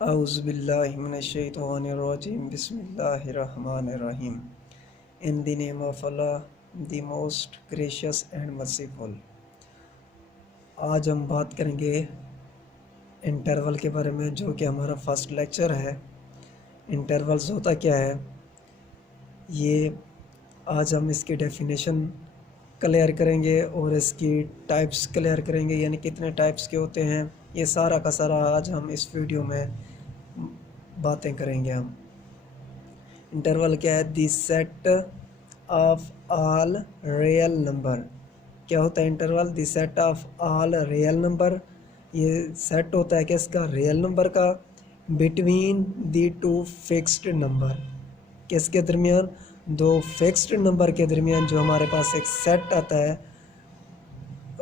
Auzubillahiminash-shaytanir-rajim. Bismillahir-rahmanir-rahim. In the name of Allah, the most gracious and merciful. आज हम बात करेंगे इंटरवल के बारे में, जो कि हमारा फर्स्ट लेक्चर है। इंटरवल्स होता क्या है, ये आज हम इसकी डेफिनेशन क्लियर करेंगे और इसकी टाइप्स क्लियर करेंगे, यानी कितने टाइप्स के होते हैं। ये सारा का सारा आज हम इस वीडियो में बातें करेंगे। हम इंटरवल क्या है, the set of all real number. क्या होता है interval, the set of all real number. ये सेट होता है कि इसका रियल नंबर का between the two fixed number, किसके दरमियान, दो फिक्स्ड नंबर के दरमियान जो हमारे पास एक सेट आता है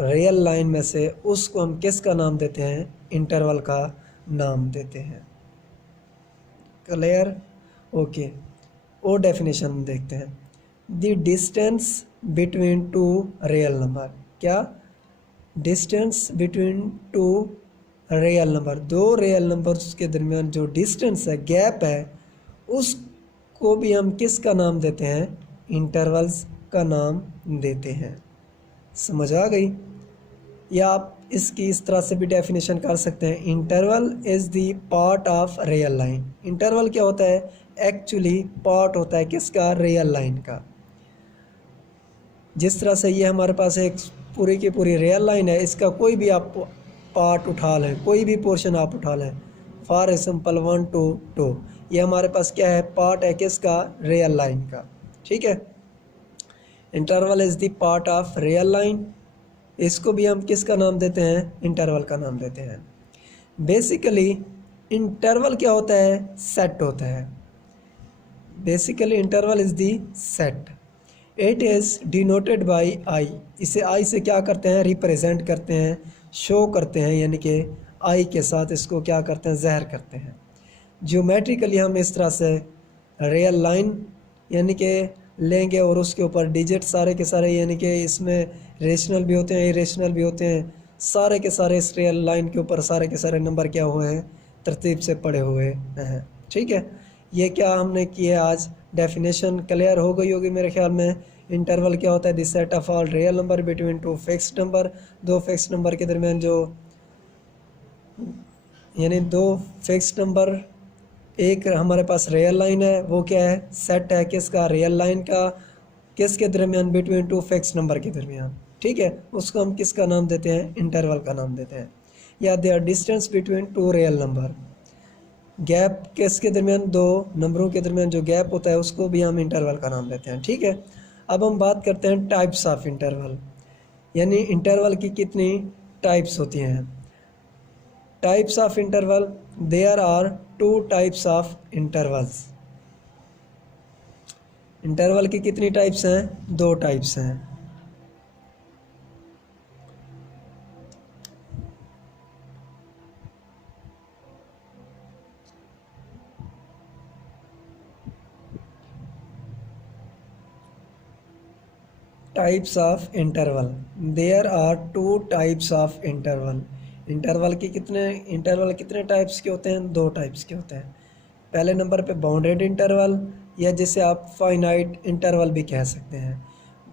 रियल लाइन में से, उसको हम किसका नाम देते हैं, इंटरवल का नाम देते हैं। Clear, okay. और डेफिनेशन देखते हैं, the distance between two real number. क्या, distance between two real number, दो रियल नंबर्स के दरमियान जो डिस्टेंस है, गैप है, उसको भी हम किसका नाम देते हैं, इंटरवल्स का नाम देते हैं। समझ आ गई। या आप इसकी इस तरह से भी डेफिनेशन कर सकते हैं, interval is the part of real line. Interval क्या होता है, एक्चुअली पार्ट होता है किसका, रियल लाइन का। जिस तरह से ये हमारे पास एक पूरी की पूरी रियल लाइन है, इसका कोई भी आप पार्ट उठा लें, कोई भी पोर्शन आप उठा लें, फॉर एग्जाम्पल 1 to 2, ये हमारे पास क्या है, पार्ट है किसका, रियल लाइन का। ठीक है, interval is the part of real line. इसको भी हम किसका नाम देते हैं, इंटरवल का नाम देते हैं। बेसिकली इंटरवल क्या होता है, सेट होता है। Basically interval is the set. It is denoted by I. इसे आई से क्या करते हैं, रिप्रेजेंट करते हैं, शो करते हैं, यानी कि आई के साथ इसको क्या करते हैं, ज़हर करते हैं। ज्योमेट्रिकली हम इस तरह से रियल लाइन यानी कि लेंगे और उसके ऊपर डिजिट सारे के सारे, यानी कि इसमें रेशनल भी होते हैं, इरेशनल भी होते हैं, सारे के सारे इस रियल लाइन के ऊपर सारे के सारे नंबर क्या हुए हैं, तरतीब से पड़े हुए हैं। ठीक है, ये क्या हमने किया आज, डेफिनेशन क्लियर हो गई होगी मेरे ख्याल में। इंटरवल क्या होता है, the set of all real number between two fixed number, दो फिक्स्ड नंबर के दरमियान जो, यानी दो फिक्स्ड नंबर, एक हमारे पास रियल लाइन है, वो क्या है, सेट है किसका, रियल लाइन का, किसके दरमियान, बिटवीन टू फिक्स्ड नंबर के दरमियान। ठीक है, उसको हम किसका नाम देते हैं, इंटरवल का नाम देते हैं। या their distance between two real number, gap किसके दरमियान, दो नंबरों के दरमियान जो गैप होता है, उसको भी हम इंटरवल का नाम देते हैं। ठीक है, अब हम बात करते हैं टाइप्स ऑफ इंटरवल, यानी इंटरवल की कितनी टाइप्स होती हैं। Types of interval, there are two types of intervals. Interval की कितनी टाइप्स हैं, दो टाइप्स हैं। Types of interval, there are two types of interval. Interval कितने टाइप्स के होते हैं, दो टाइप्स के होते हैं। पहले नंबर पे बाउंडेड इंटरवल, या जिसे आप फाइनाइट इंटरवल भी कह सकते हैं।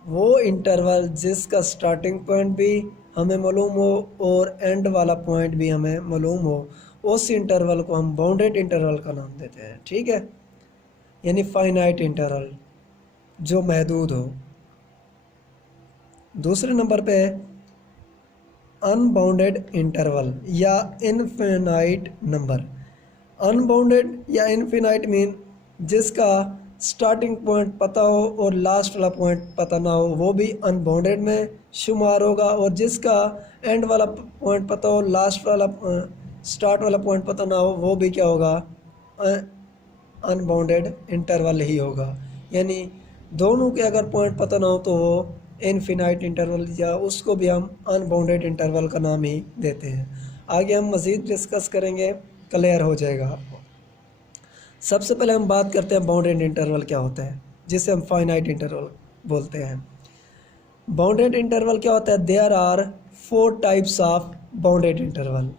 वो इंटरवल जिसका स्टार्टिंग पॉइंट भी हमें मालूम हो और एंड वाला पॉइंट भी हमें मालूम हो, उस इंटरवल को हम बाउंडेड इंटरवल का नाम देते हैं। ठीक है, यानी फाइनाइट इंटरवल जो महदूद हो। दूसरे नंबर पे अनबाउंडेड इंटरवल या इनफिनाइट नंबर। अनबाउंडेड या इनफिनाइट मीन जिसका स्टार्टिंग पॉइंट पता हो और लास्ट वाला पॉइंट पता ना हो, वो भी अनबाउंडेड में शुमार होगा। और जिसका एंड वाला पॉइंट पता हो, लास्ट वाला स्टार्ट वाला पॉइंट पता ना हो, वो भी क्या होगा, अनबाउंडेड इंटरवल ही होगा। यानी दोनों के अगर पॉइंट पता ना हो तो वो इनफिनाइट इंटरवल, या उसको भी हम अनबाउंडेड इंटरवल का नाम ही देते हैं। आगे हम मज़ीद डिस्कस करेंगे, क्लियर हो जाएगा आपको। सबसे पहले हम बात करते हैं बाउंडेड इंटरवल क्या होता है, जिसे हम फाइनाइट इंटरवल बोलते हैं। बाउंडेड इंटरवल क्या होता है, there are 4 types of bounded interval.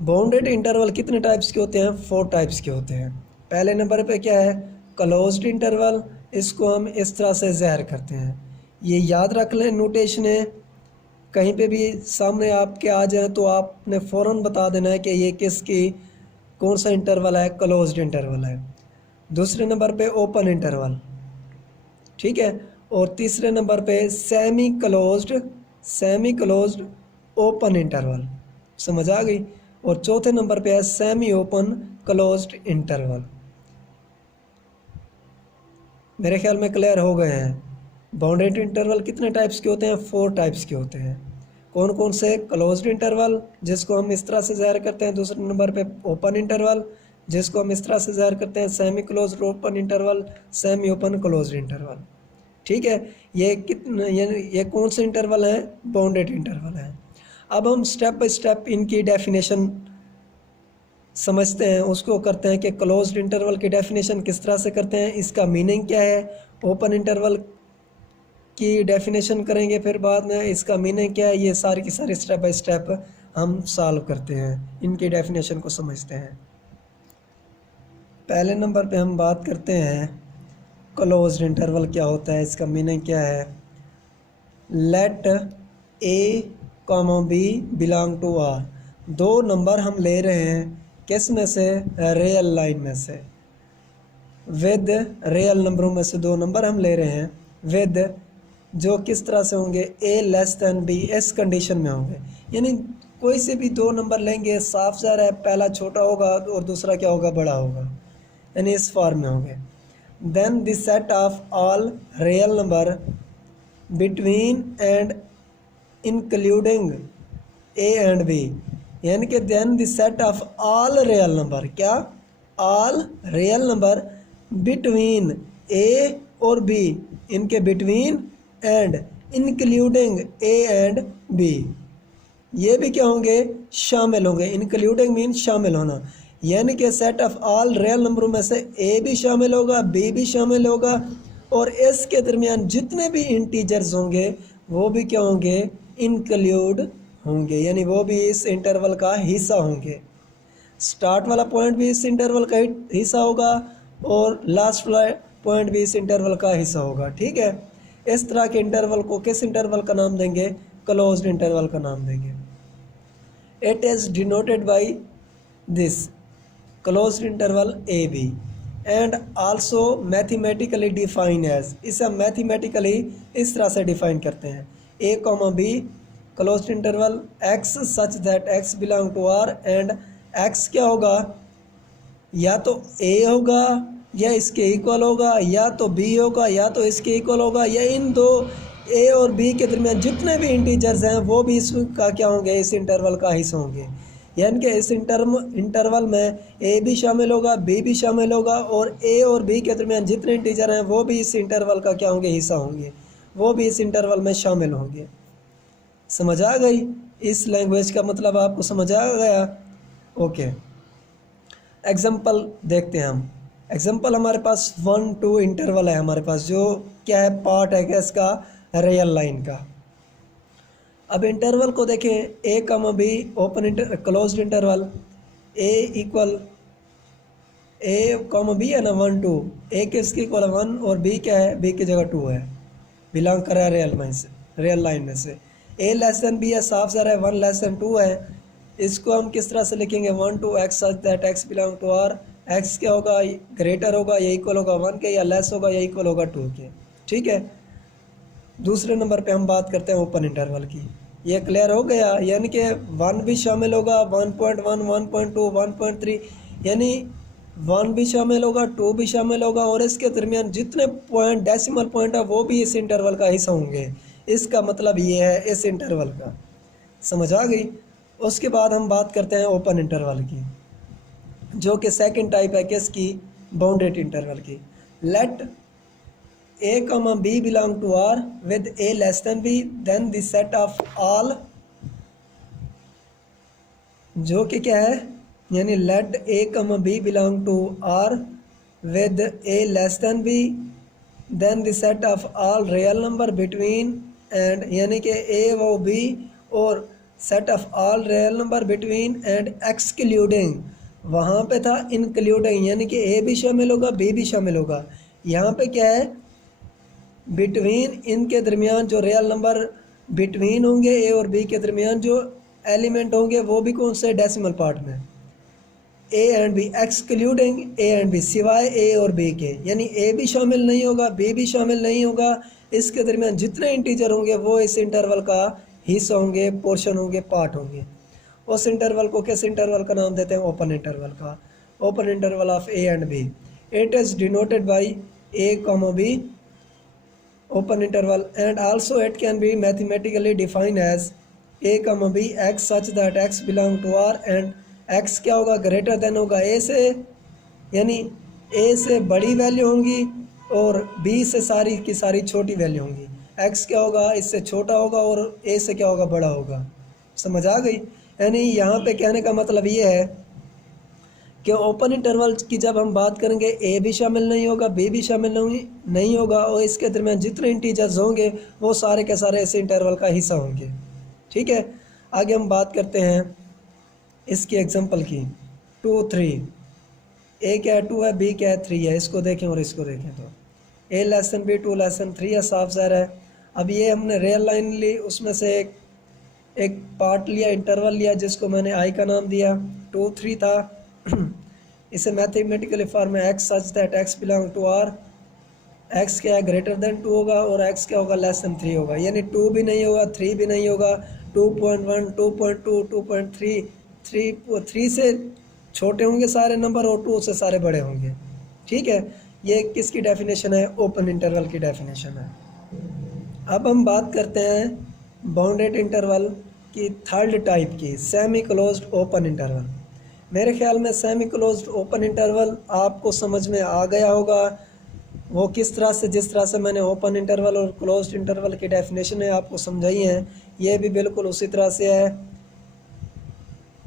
Bounded interval कितने टाइप्स के होते हैं? 4 टाइप्स के होते हैं। पहले नंबर पे क्या है? Closed interval. इसको हम इस तरह से ज़ाहिर करते हैं, ये याद रख लें, नोटेशन है। कहीं पे भी सामने आपके आ जाए तो आपने फ़ौरन बता देना है कि ये किसकी कौन सा इंटरवल है, क्लोज्ड इंटरवल है। दूसरे नंबर पे ओपन इंटरवल, ठीक है। और तीसरे नंबर पे सेमी क्लोज्ड ओपन इंटरवल, समझ आ गई। और चौथे नंबर पे है सेमी ओपन क्लोज्ड इंटरवल। मेरे ख्याल में क्लियर हो गए हैं। बाउंडेड इंटरवल कितने टाइप्स के होते हैं? 4 टाइप्स के होते हैं। कौन कौन से? क्लोज्ड इंटरवल, जिसको हम इस तरह से ज़ाहिर करते हैं। दूसरे नंबर पे ओपन इंटरवल, जिसको हम इस तरह से ज़ाहिर करते हैं। Semi closed open interval, semi open closed interval, ठीक है। ये कौन से इंटरवल हैं? बाउंडेड इंटरवल हैं। अब हम स्टेप बाय स्टेप इनकी डेफिनेशन समझते हैं, उसको करते हैं कि क्लोज्ड इंटरवल की डेफिनेशन किस तरह से करते हैं, इसका मीनिंग क्या है। ओपन इंटरवल की डेफिनेशन करेंगे फिर बाद में, इसका मीनिंग क्या है। ये सारी की सारी स्टेप बाय स्टेप हम सॉल्व करते हैं, इनकी डेफिनेशन को समझते हैं। पहले नंबर पे हम बात करते हैं क्लोज्ड इंटरवल क्या होता है, इसका मीनिंग क्या है। Let A comma B belong to R. 2 number हम ले रहे हैं, किस में से? रियल लाइन में से। विद रियल नंबरों में से 2 नंबर हम ले रहे हैं, विद जो किस तरह से होंगे? ए लेस दैन बी, इस कंडीशन में होंगे। यानी कोई से भी 2 नंबर लेंगे, साफ ज़ाहिर है पहला छोटा होगा और दूसरा क्या होगा? बड़ा होगा, यानी इस फॉर्म में होंगे। Then the set of all real number between and including a and b, यानी कि then the set of all real number, क्या? All real number between a और बी, इनके between and including a and b, ये भी क्या होंगे? शामिल होंगे। इंक्लूडिंग मीन शामिल होना, यानी कि सेट ऑफ ऑल रियल नंबरों में से ए भी शामिल होगा, बी भी शामिल होगा, और इसके दरमियान जितने भी इंटीजर्स होंगे वो भी क्या होंगे? इंक्लूड होंगे, यानी वो भी इस इंटरवल का हिस्सा होंगे। स्टार्ट वाला पॉइंट भी इस इंटरवल का हिस्सा होगा और लास्ट वाला पॉइंट भी इस इंटरवल का हिस्सा होगा, ठीक है। इस तरह के इंटरवल को किस इंटरवल का नाम देंगे? क्लोज्ड इंटरवल का नाम देंगे। It is denoted by this closed interval A B and also mathematically define as, इसे हम मैथमेटिकली इस तरह से डिफाइन करते हैं। A comma B closed interval x such that x belong to R and x क्या होगा? या तो ए होगा या इसके इक्वल होगा, या तो बी होगा या तो इसके इक्वल होगा, या इन दो ए और बी के दरमियान जितने भी इंटीजर्स हैं वो भी इसका क्या होंगे? इस इंटरवल का हिस्सा होंगे। यानी कि इस इंटरवल में ए भी शामिल होगा, बी भी शामिल होगा, और ए और बी के दरमियान जितने इंटीजर हैं वो भी इस इंटरवल का क्या होंगे? हिस्सा होंगे, वो भी इस इंटरवल में शामिल होंगे। समझ आ गई? इस लैंग्वेज का मतलब आपको समझ आ गया? ओके, एग्जाम्पल देखते हैं हम। एग्जाम्पल हमारे पास 1 2 इंटरवल है हमारे पास, जो क्या है? पार्ट है क्या इसका? रियल लाइन का। अब इंटरवल को देखें, a comma b open closed interval, a equal a comma b है ना 1 2, ए किसकी इक्वल 1 और बी क्या है? बी की जगह 2 है, बिलोंग कर रहा है रियल लाइन में से। ए लेस देन बी है, साफ सा है 1 लेस देन 2 है। इसको हम किस तरह से लिखेंगे? 1 2 x such that x belong to R, x क्या होगा? ग्रेटर होगा या इक्वल होगा 1 के, या लेस होगा या इक्वल होगा 2 के, ठीक है। दूसरे नंबर पे हम बात करते हैं ओपन इंटरवल की। ये क्लियर हो गया, यानी कि 1 भी शामिल होगा, 1.1 1.2 1.3, यानी 1 भी शामिल होगा, 2 भी शामिल होगा, और इसके दरमियान जितने पॉइंट डेसिमल पॉइंट है वो भी इस इंटरवल का हिस्सा होंगे। इसका मतलब ये है इस इंटरवल का। समझ आ गई? उसके बाद हम बात करते हैं ओपन इंटरवल की, जो कि सेकंड टाइप है किसकी? बाउंडेड इंटरवल की। Let A comma B belong to R with A less than B, then the set of all, जो कि क्या है? यानी let A comma B belong to R with A less than B, then the set of all real number between and, यानी कि a वो b और set of all real number between and excluding, वहाँ पे था including, यानी कि ए भी शामिल होगा बी भी शामिल होगा। यहाँ पे क्या है, बिटवीन, इनके दरमियान जो रियल नंबर बिटवीन होंगे ए और बी के दरमियान जो एलिमेंट होंगे वो भी कौन से, डेसिमल पार्ट में। A and b excluding a and b, सिवाय ए और बी के, यानी ए भी शामिल नहीं होगा बी भी शामिल नहीं होगा। इसके दरमियान जितने इंटीजर होंगे वो इस इंटरवल का हिस्सा होंगे, पोर्शन होंगे, पार्ट होंगे। उस इंटरवल को किस इंटरवल का नाम देते हैं, ओपन इंटरवल का, open interval of a and b. It is denoted by a comma b, open interval, and also it can be mathematically defined as a comma b x such that x belong to r and x क्या होगा, greater than होगा a से, यानी a से बड़ी value होंगी और b से सारी की सारी छोटी वैल्यू होंगी। x क्या होगा, इससे छोटा होगा और a से क्या होगा, बड़ा होगा। समझ आ गई। यानी यहाँ पे कहने का मतलब ये है कि ओपन इंटरवल की जब हम बात करेंगे ए भी शामिल नहीं होगा बी भी शामिल नहीं होगा और इसके दरमियान जितने इंटीजर्स होंगे वो सारे के सारे ऐसे इंटरवल का हिस्सा होंगे। ठीक है, आगे हम बात करते हैं इसकी एग्जांपल की। 2 3, ए क्या है 2 है, बी क्या है 3 है। इसको देखें और इसको देखें तो ए लेसन बी 2 लेसन 3 है, साफ ज़ाहिर है। अब ये हमने रियल लाइन ली, उसमें से एक पार्ट लिया, इंटरवल लिया जिसको मैंने आई का नाम दिया, 2 3 था। इसे मैथमेटिकली फॉर्म में x such that x belong to R, x क्या है ग्रेटर देन 2 होगा और एक्स क्या होगा, लेस देन 3 होगा। यानी 2 भी नहीं होगा 3 भी नहीं होगा, 2.1 2.2 2.3 3 से छोटे होंगे सारे नंबर और 2 से सारे बड़े होंगे। ठीक है, ये किसकी डेफिनेशन है, ओपन इंटरवल की डेफिनेशन है। अब हम बात करते हैं बाउंडेड इंटरवल की थर्ड टाइप की, सेमी क्लोज्ड ओपन इंटरवल। मेरे ख्याल में सेमी क्लोज्ड ओपन इंटरवल आपको समझ में आ गया होगा। वो किस तरह से, जिस तरह से मैंने ओपन इंटरवल और क्लोज्ड इंटरवल की डेफिनेशन है आपको समझाई हैं, ये भी बिल्कुल उसी तरह से है।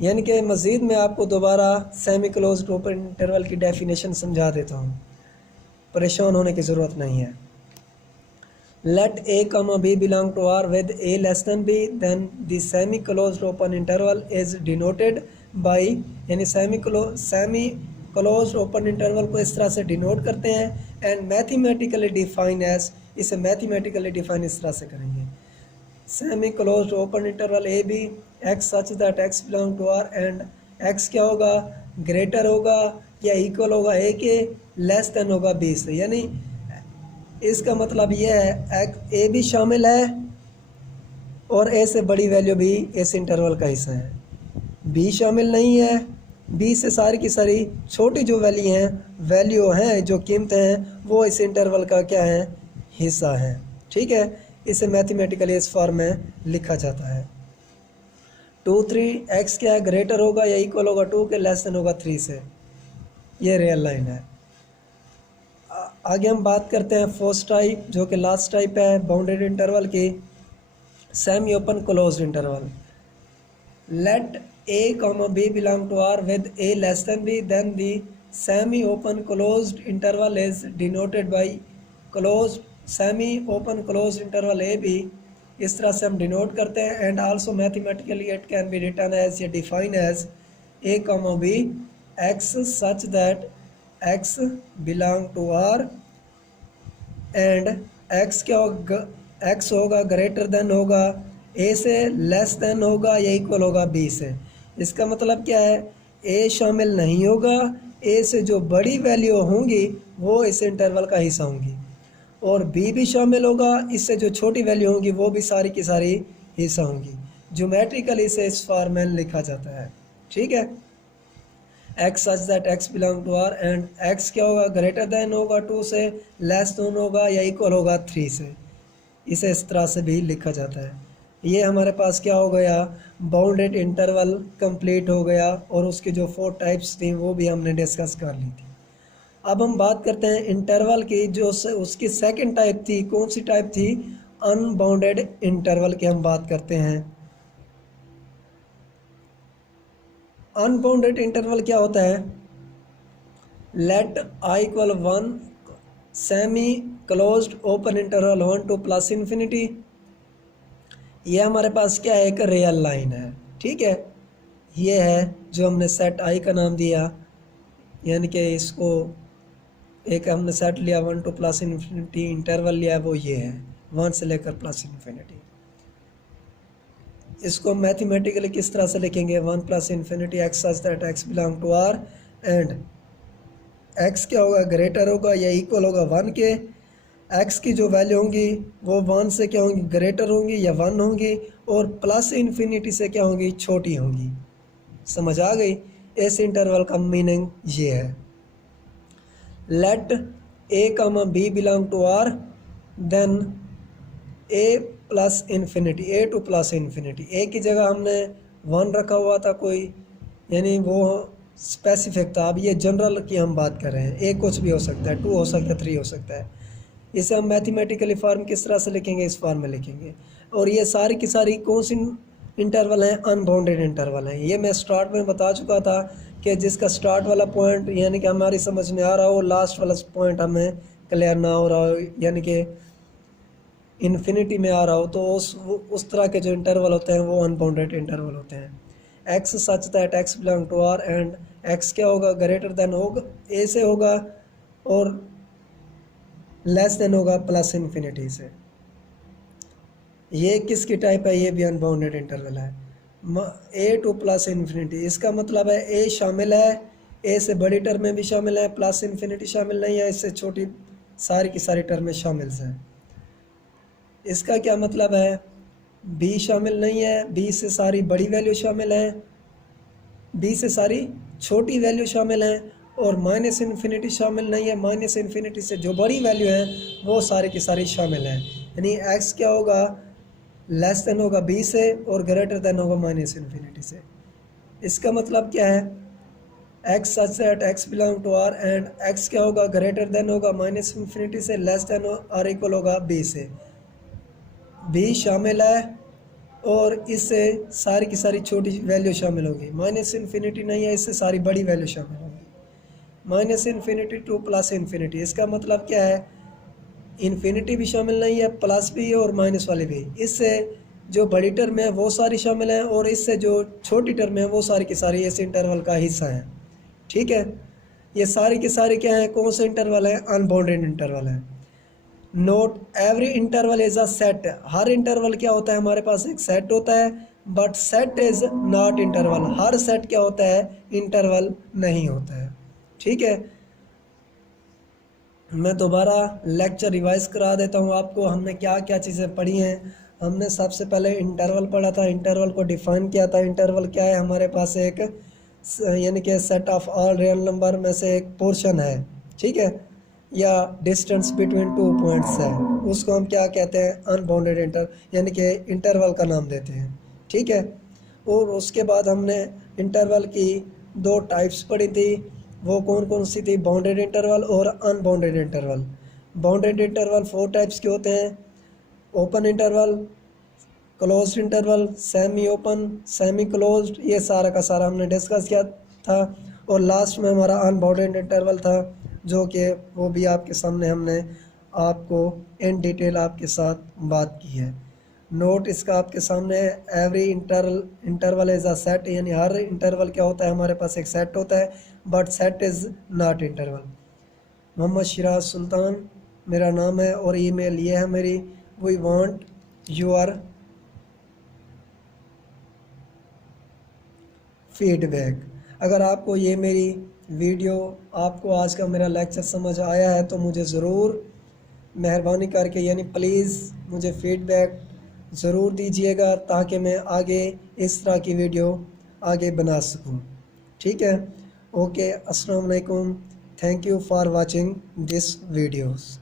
यानी कि मज़ीद मैं आपको दोबारा सेमी क्लोज्ड ओपन इंटरवल की डेफिनेशन समझा देता हूँ, परेशान होने की ज़रूरत नहीं है। Let a comma b belong to R with a less than b, then the semi closed open interval is denoted by, यानी semi closed open interval को इस तरह से डिनोट करते हैं and mathematically define as, इसे mathematically define इस तरह से करेंगे, semi closed open interval a b x such that x belong to R and x क्या होगा, ग्रेटर होगा या इक्वल होगा a के, लेस देन होगा b से। यानी इसका मतलब ये है ए भी शामिल है और ए से बड़ी वैल्यू भी इस इंटरवल का हिस्सा है, बी शामिल नहीं है, बी से सारी की सारी छोटी जो वैल्यू हैं जो कीमतें हैं वो इस इंटरवल का क्या है, हिस्सा है। ठीक है, इसे मैथमेटिकली इस फॉर्म में लिखा जाता है। 2 3 एक्स क्या है, ग्रेटर होगा या इक्वल होगा 2 के, लेस देन होगा 3 से। ये रियल लाइन है। आगे हम बात करते हैं फोर्थ टाइप, जो कि लास्ट टाइप है बाउंडेड इंटरवल की, semi open closed interval. Let A comma B belong to R with A less than B, then the semi open closed interval is denoted by closed semi open closed interval A B. इस तरह से हम denote करते हैं। And also mathematically it can be written as या define as A comma B x such that x belong to r and x क्या होगा, x होगा ग्रेटर देन होगा a से, लेस देन होगा या इक्वल होगा b से। इसका मतलब क्या है, a शामिल नहीं होगा, a से जो बड़ी वैल्यू होंगी वो इस इंटरवल का हिस्सा होंगी और b भी शामिल होगा, इससे जो छोटी वैल्यू होंगी वो भी सारी की सारी हिस्सा होंगी। ज्योमेट्रिकली इसे इस फॉर्म में लिखा जाता है। ठीक है, x such that x belong to r and x क्या होगा, ग्रेटर देन होगा 2 से, लेस देन होगा या इक्वल होगा 3 से। इसे इस तरह से भी लिखा जाता है। ये हमारे पास क्या हो गया, बाउंडेड इंटरवल कंप्लीट हो गया और उसकी जो 4 टाइप्स थी वो भी हमने डिस्कस कर ली थी। अब हम बात करते हैं इंटरवल की, जो उसकी सेकंड टाइप थी। कौन सी टाइप थी, अनबाउंडेड इंटरवल की हम बात करते हैं। अनबाउंडेड इंटरवल क्या होता है, let I equal 1 semi closed open interval 1 to plus infinity ये हमारे पास क्या है, एक रियल लाइन है, ठीक है। ये है जो हमने सेट आई का नाम दिया, यानी कि इसको एक हमने सेट लिया 1 to प्लस इन्फिनिटी, इंटरवल लिया, वो ये है 1 से लेकर प्लस इन्फिनिटी। इसको मैथमेटिकली किस तरह से लिखेंगे, 1 plus infinity x such that x belong to R and x क्या होगा, ग्रेटर होगा या इक्वल होगा 1 के। एक्स की जो वैल्यू होंगी वो 1 से क्या होंगी, ग्रेटर होंगी या 1 होंगी, और प्लस इन्फिनिटी से क्या होंगी, छोटी होंगी। समझ आ गई। इस इंटरवल का मीनिंग ये है, let A comma B belong to R, then A plus infinity, A to plus infinity. A की जगह हमने 1 रखा हुआ था कोई, यानी वो स्पेसिफिक था। अब ये जनरल की हम बात कर रहे हैं, ए कुछ भी हो सकता है, 2 हो सकता है, 3 हो सकता है। इसे हम मैथमेटिकली फॉर्म किस तरह से लिखेंगे, इस फॉर्म में लिखेंगे। और ये सारी की सारी कौन सी इंटरवल हैं, अनबाउंडेड इंटरवल हैं। ये मैं स्टार्ट में बता चुका था कि जिसका स्टार्ट वाला पॉइंट यानी कि हमारी समझ में आ रहा हो, लास्ट वाला पॉइंट हमें क्लियर ना हो रहा हो, यानी कि इन्फिनिटी में आ रहा हो, तो उस तरह के जो इंटरवल होते हैं वो अनबाउंडेड इंटरवल होते हैं। X such that x belong to R and x क्या होगा, ग्रेटर देन होगा ए से होगा और लेस देन होगा प्लस इन्फिनिटी से। ये किसकी टाइप है, ये भी अनबाउंडेड इंटरवल है। ए टू प्लस इन्फिनिटी, इसका मतलब है ए शामिल है, ए से बड़ी टर्में भी शामिल है, प्लस इन्फिनिटी शामिल नहीं है, इससे छोटी सारी की सारी टर्में शामिल हैं। इसका क्या मतलब है, बी शामिल नहीं है, बी से सारी बड़ी वैल्यू शामिल है, बी से सारी छोटी वैल्यू शामिल है, और माइनस इन्फिनिटी शामिल नहीं है, माइनस इन्फिनिटी से जो बड़ी वैल्यू है वो सारी की सारी शामिल है। यानी एक्स क्या होगा, लेस देन होगा बी से और ग्रेटर देन होगा माइनस इन्फिनिटी से। इसका मतलब क्या है, x such that x belong to R and x क्या होगा, ग्रेटर देन होगा माइनस इन्फिनिटी से, लेस देन आर इक्वल होगा बी से। बी शामिल है और इससे सारी की सारी छोटी वैल्यू शामिल होगी, माइनस इन्फिनिटी नहीं है, इससे सारी बड़ी वैल्यू शामिल होगी। Minus infinity to plus infinity, इसका मतलब क्या है, इन्फिनिटी भी शामिल नहीं है, प्लस भी है और माइनस वाली भी। इससे जो बड़ी टर्म है वो सारी शामिल है और इससे जो छोटी टर्म है वो सारी की सारी इस इंटरवल का हिस्सा है, ठीक है। ये सारी की सारी क्या है, कौन से इंटरवल है, अनबाउंडेड इंटरवल है। Note every interval is a set, her interval क्या होता है, हमारे पास एक सेट होता है, but set is not interval, her set क्या होता है, इंटरवल नहीं होता है, ठीक है। मैं दोबारा लेक्चर रिवाइज करा देता हूँ आपको, हमने क्या क्या चीज़ें पढ़ी हैं। हमने सबसे पहले इंटरवल पढ़ा था, इंटरवल को डिफाइन किया था। इंटरवल क्या है, हमारे पास एक यानी कि set of all real number में से एक पोर्शन है, ठीक है, या डिस्टेंस बिटवीन 2 पॉइंट्स है, उसको हम क्या कहते हैं, अनबाउंडेड यानी कि इंटरवल का नाम देते हैं, ठीक है। और उसके बाद हमने इंटरवल की 2 टाइप्स पढ़ी थी, वो कौन कौन सी थी, बाउंडेड इंटरवल और unbounded interval. Bounded interval 4 types के होते हैं, open interval, closed interval, semi open, semi closed, ये सारा का सारा हमने डिस्कस किया था। और लास्ट में हमारा अनबाउंडेड इंटरवल था, जो कि वो भी आपके सामने हमने आपको इन डिटेल आपके साथ बात की है। नोट इसका आपके सामने, every interval is a set, यानी हर इंटरवल क्या होता है, हमारे पास एक सेट होता है, but set is not interval. Mohammed Shiraz Sultan मेरा नाम है और ईमेल ये है मेरी, वी वांट योर फीडबैक। अगर आपको ये मेरी वीडियो, आपको आज का मेरा लेक्चर समझ आया है तो मुझे ज़रूर मेहरबानी करके यानी प्लीज़ मुझे फीडबैक ज़रूर दीजिएगा, ताकि मैं आगे इस तरह की वीडियो आगे बना सकूं, ठीक है। ओके, अस्सलाम वालेकुम, thank you for watching this videos.